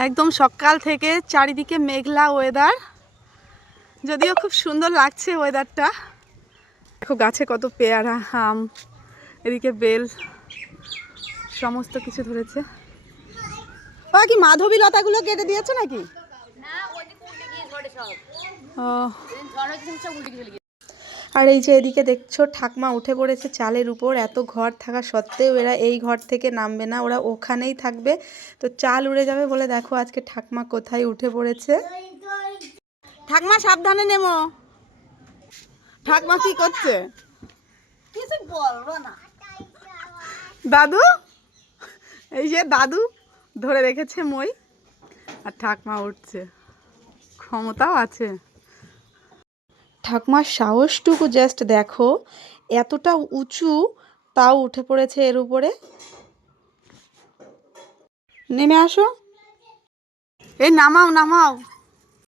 একদম সকাল থেকে চারিদিকে মেঘলা ওয়েদার, যদিও খুব সুন্দর লাগছে ওয়েদারটা। দেখো গাছে কত পেয়ারা, আম, এদিকে বেল, সমস্ত কিছু ধরেছে। ও কি মাধবী লতাগুলো কেটে দিয়েছে নাকি? আর এই যে এদিকে দেখছো ঠাকমা উঠে পড়েছে চালের উপর। এত ঘর থাকা সত্ত্বেও এরা এই ঘর থেকে নামবে না, ওরা ওখানেই থাকবে। তো চাল উড়ে যাবে বলে দেখো আজকে ঠাকমা কোথায় উঠে পড়েছে। ঠাকমা সাবধানে নেমো। ঠাকমা কি করছে? কিছু বলবো না। দাদু, এই যে দাদু ধরে রেখেছে মই, আর ঠাকমা উঠছে। ক্ষমতাও আছে ঠাকমার, সাহসটুকু জাস্ট দেখো, এতটা উঁচু তাও উঠে পড়েছে এর উপরে। নেমে আসো, এই নামাও নামাও।